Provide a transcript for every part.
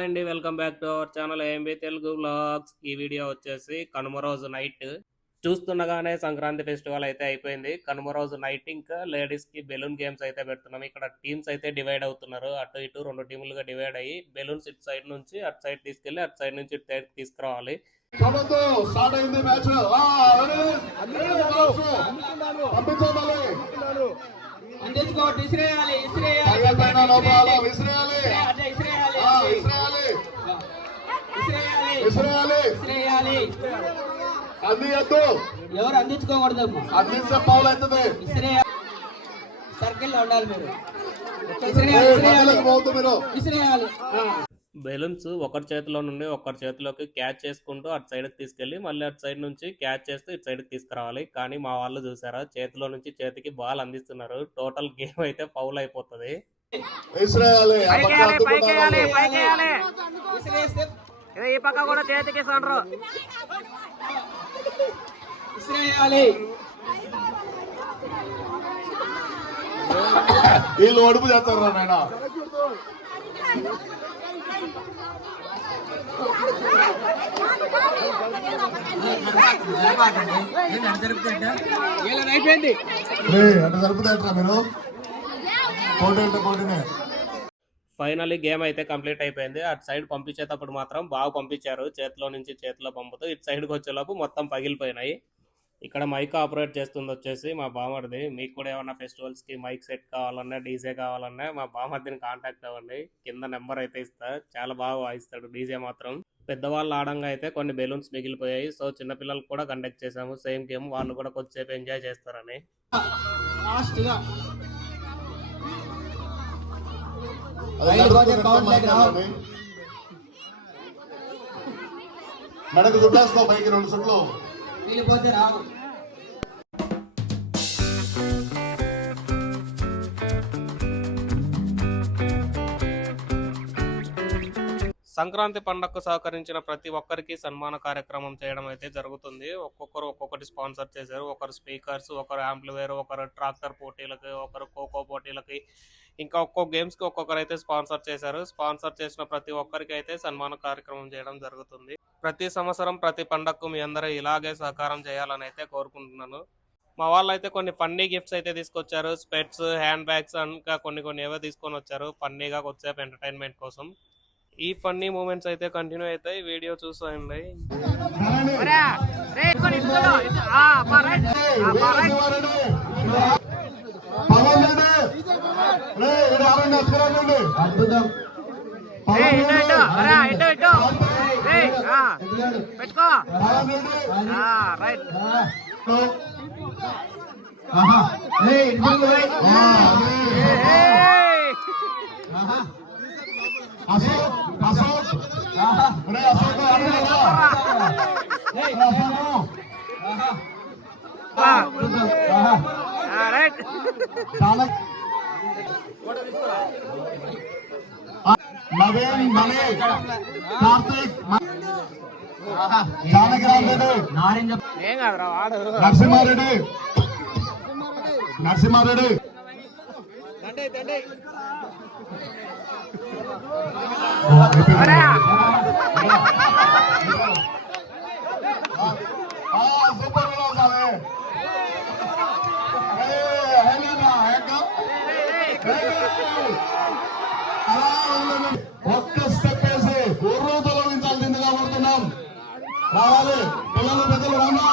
Hi అండి welcome back to our channel AMB Telugu blogs ఈ video వచ్చేసి కనుమ రోజు నైట్. చూస్తుండగానే సంక్రాంతి ఫెస్టివల్ అయితే అయిపోయింది. కనుమ రోజు నైట్ ఇంకా లేడీస్కి బెలూన్ గేమ్స్ అయితే పెడుతున్నాం. ఇక్కడ టీమ్స్ అయితే డివైడ్ అవుతున్నారు. అటు ఇటు రెండు టీములుగా డివైడ్ అయ్యి బెలూన్స్ ఇటు సైడ్ నుంచి అటు సైడ్ తీసుకెళ్ళి అటు సైడ్ నుంచి ఇటు సైడ్ తీసుకురావాలి. చదవద్దు స్టార్ట్ విసిరేయాలి. అందియద్దు. ఎవరు అందించుకోకూడదు అందిస్తే పౌలు అవుతుంది. సర్కిల్లో ఉండాలి మీరు. బెలూన్స్ ఒకరి చేతిలో నుండి ఒకరి చేతిలోకి క్యాచ్ చేసుకుంటూ అటు సైడ్కి తీసుకెళ్ళి మళ్ళీ అటు సైడ్ నుంచి క్యాచ్ చేస్తూ ఇటు సైడ్కి తీసుకురావాలి. కానీ మా వాళ్ళు చూసారా చేతిలో నుంచి చేతికి బాల్ అందిస్తున్నారు. టోటల్ గేమ్ అయితే ఫౌల్ అయిపోతుంది. ఇసిరేస్తే ఈ పక్క కూడా చేతికి సండ్రు వీళ్ళు ఒడుపు చేస్తారు నాయన? అంటే జరుపుతాయట్రా మీరు? పోటీ అంటే పోటీనే. ఫైనల్లీ గేమ్ అయితే కంప్లీట్ అయిపోయింది అటు సైడ్ పంపించేటప్పుడు మాత్రం బాగా పంపించారు చేతిలో నుంచి చేతిలో పంపుతూ ఇటు సైడ్కి వచ్చేలోపు మొత్తం పగిలిపోయినాయి ఇక్కడ మైక్ ఆపరేట్ చేస్తుంది వచ్చేసి మా బామర్ది మీకు కూడా ఏమన్నా ఫెస్టివల్స్కి మైక్ సెట్ కావాలన్నా డీజే కావాలన్నా మా బామర్దిని కాంటాక్ట్ అవ్వండి కింద నెంబర్ అయితే ఇస్తా చాలా బాగా వాయిస్తాడు డీజే మాత్రం పెద్దవాళ్ళు ఆడంగా అయితే కొన్ని బెలూన్స్ మిగిలిపోయాయి సో చిన్నపిల్లలు కూడా కండక్ట్ చేసాము సేమ్ గేమ్ వాళ్ళు కూడా కొద్దిసేపు ఎంజాయ్ చేస్తారని మెడకు చుట్టేసుకో పైకి రెండు చుట్లు వీళ్ళిపోతే రావు. సంక్రాంతి పండగకు సహకరించిన ప్రతి ఒక్కరికి సన్మాన కార్యక్రమం చేయడం అయితే జరుగుతుంది. ఒక్కొక్కరు ఒక్కొక్కటి స్పాన్సర్ చేశారు. ఒకరు స్పీకర్స్ ఒకరు యాంప్లివేర్ ఒకరు ట్రాక్టర్ పోటీలకి ఒకరు ఖోఖో పోటీలకి ఇంకా ఒక్కో గేమ్స్కి ఒక్కొక్కరు అయితే స్పాన్సర్ చేశారు. స్పాన్సర్ చేసిన ప్రతి ఒక్కరికి అయితే సన్మాన కార్యక్రమం చేయడం జరుగుతుంది. ప్రతి సంవత్సరం ప్రతి పండగకు మీ అందరూ ఇలాగే సహకారం చేయాలని అయితే కోరుకుంటున్నాను. మా వాళ్ళు అయితే కొన్ని ఫన్నీ గిఫ్ట్స్ అయితే తీసుకొచ్చారు. స్పెట్స్ హ్యాండ్ బ్యాగ్స్ ఇంకా కొన్ని కొన్ని ఏవో తీసుకొని వచ్చారు. ఫన్నీగా వచ్చేపు ఎంటర్టైన్మెంట్ కోసం. ఈ ఫన్నీ మూమెంట్స్ అయితే కంటిన్యూ అవుతాయి వీడియో చూసాయండి. పవన్ రెడ్డి రే, ఈడ ఆడండి, అతుకురాడండి. అద్భుతం పవన్ రెడ్డి. పెట్టుకో పవన్ రెడ్డి. ఆహా. ఏయ్, ఇటు పోయి. ఆ, ఆహా. అశోక్ అశోక్ ఆహా. రే, అశోక్ ఆడండి కదా. ఏయ్, రే, అశోక్. ఆహా. అద్భుతం. ఆహా. చాలా ఆ, నవీన్ మణి కార్తీక్ మ- ఆహా. జానకిరామ్ రెడ్డి నారింజ నరసింహారెడ్డి నరసింహారెడ్డి ఆ, సూపర్ ఒక్క స్టెప్ వేసి ఉర్రు తొలగించాల్సిందిగా కోరుతున్నాం రావాలి. పిల్లలు పెద్దలు రామా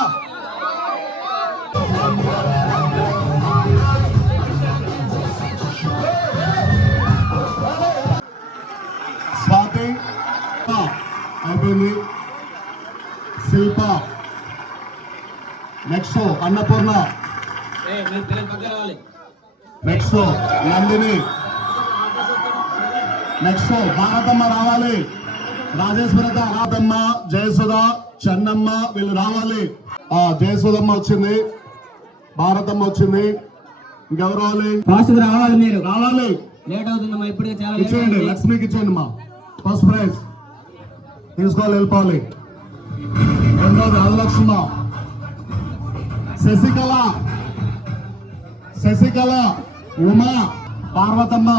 స్వాతి. అయిపోయింది. Shilpa. Next Annapurna. Next Nandini next Bharathamma రావాలి. రాజేశ్వరత రాధమ్మ జయసుధ చెన్నమ్మ వీళ్ళు రావాలి. ఆ జయసుధమ్మ వచ్చింది. భారతమ్మ వచ్చింది. ఇంకెవరు రావాలి? ఫాస్ట్ రావాలి మీరు. రావాలి. లేట్ అవుతుందమ్మా ఇప్పుడే చాలా ఇచ్చేయండి. లక్ష్మికి ఇచ్చేయండి మా. First prize. తీసుకోవాలి వెళ్ళిపోవాలి. రెండోది రాజలక్ష్మ. శశికళ. శశికళ ఉమా పార్వతమ్మ.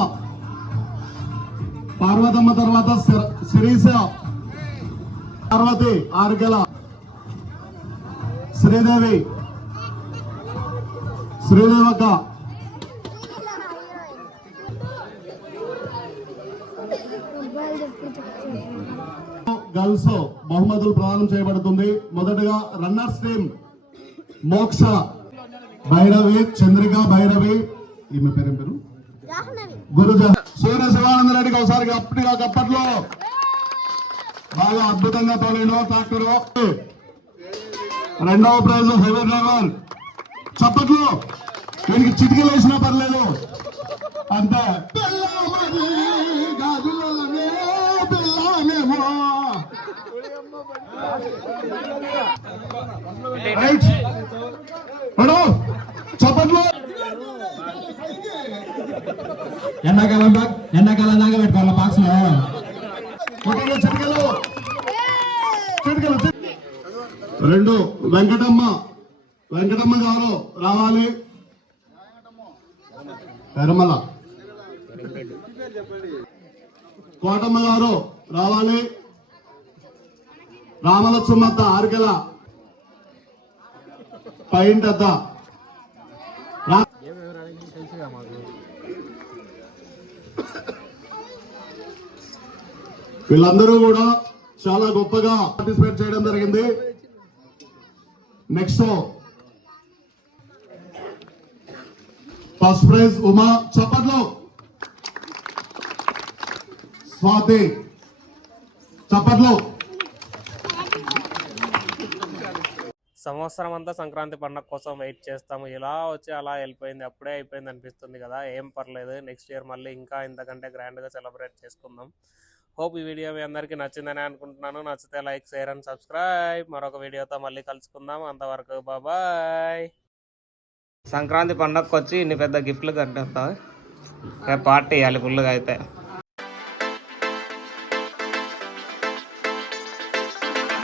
పార్వతమ్మ తర్వాత శిరీష. పార్వతి ఆరుగల శ్రీదేవి. శ్రీదేవక్క. గర్ల్స్ బహుమతులు ప్రదానం చేయబడుతుంది. మొదటగా రన్నర్స్ టీం మోక్ష. భైరవి చంద్రిక భైరవి. ఈమె పేరు పేరు? గురుజ సూర్య శివానంద రెడ్డికి ఒకసారి గట్టిగా గప్పట్లో బాగా అద్భుతంగా తోలేను ట్రాక్టర్. రెండవ ప్రైజ్ హెవీ డ్రైవర్. చప్పట్లు. వీనికి చిటికలు వేసినా పర్లేదు. అంతే. రైట్ మేడం చప్పట్లు ఎండాకాలం ఎండాకాలం దాకా పెట్టుకోవాలి బాక్స్లో. రెండు వెంకటమ్మ. వెంకటమ్మ గారు రావాలి. పెరమల. కోటమ్మ గారు రావాలి. రామలక్ష్మత్త ఆరుగల పైంటద్ద. రా- వీళ్ళందరూ కూడా చాలా గొప్పగా పార్టిసిపేట్ చేయడం జరిగింది. నెక్స్ట్ ఫస్ట్ ప్రైజ్ ఉమా చప్పట్లు. స్వాతి చప్పట్లు. సంవత్సరం అంతా సంక్రాంతి పండగ కోసం వెయిట్ చేస్తాము. ఇలా వచ్చి అలా వెళ్ళిపోయింది. అప్పుడే అయిపోయింది అనిపిస్తుంది కదా. ఏం పర్లేదు. నెక్స్ట్ ఇయర్ మళ్ళీ ఇంకా ఇంతకంటే గ్రాండ్గా సెలబ్రేట్ చేసుకుందాం. హోప్ ఈ వీడియో మీ అందరికీ నచ్చిందని అనుకుంటున్నాను. నచ్చితే లైక్ షేర్ అండ్ సబ్స్క్రైబ్. మరొక వీడియోతో మళ్ళీ కలుసుకుందాం. అంతవరకు బాబాయ్ సంక్రాంతి పండగకు వచ్చి ఇన్ని పెద్ద గిఫ్ట్లు కట్టేస్తా రేపు పార్టీ ఇవ్వాలి ఫుల్గా అయితే.